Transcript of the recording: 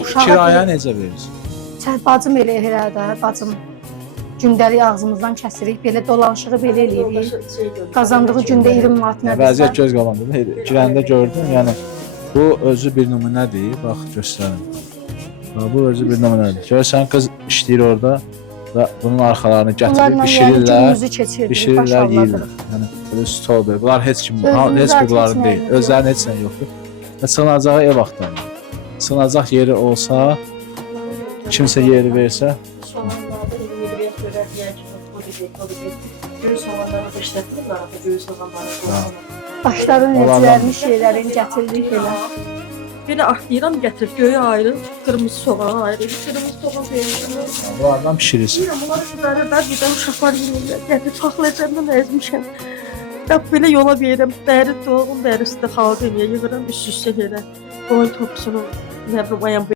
uşağa Kirayə necə verirsən? bacım elə də, bacım gündəlik ağzımızdan kəsirik, belə dolanışırıq, belə eləyirik. Qazandığı gündə 20 manat nə Vəziyyət göz qabağındadır. Girəndə gördüm, yəni bu özü bir nümunədir. Bax göstərim. Bax bu özü bir nümunədir. Görürsən qız işləyir orada və bunun arxalarını gətirib bişirirlər, yeyirlər. Yəni belə stoldur. Bunlar heç kim, heç bir bunların deyil. Özlərinin heç nə yoxdur. Və sığınacağı ev axtarır. Sığınacaq yeri olsa, kimsə yeri versə, Daşların necələrini, şeylərini gətiririk elə. Belə deyirəm, gətirib göyə ayırır, qırmızı soğan ayırır, qırmızı soğan verir. bunlardan pişirirsin. Bunları sizlərə də bir də uşaqlar yeyirlər. Gətirib saxlayacağımdan əzmişəm. Qap belə yola verirəm, dəri doğum dərisi də xalq eləyə yığıram, üst-üstə elə. Qoyun topsunu, nə bilim, ayam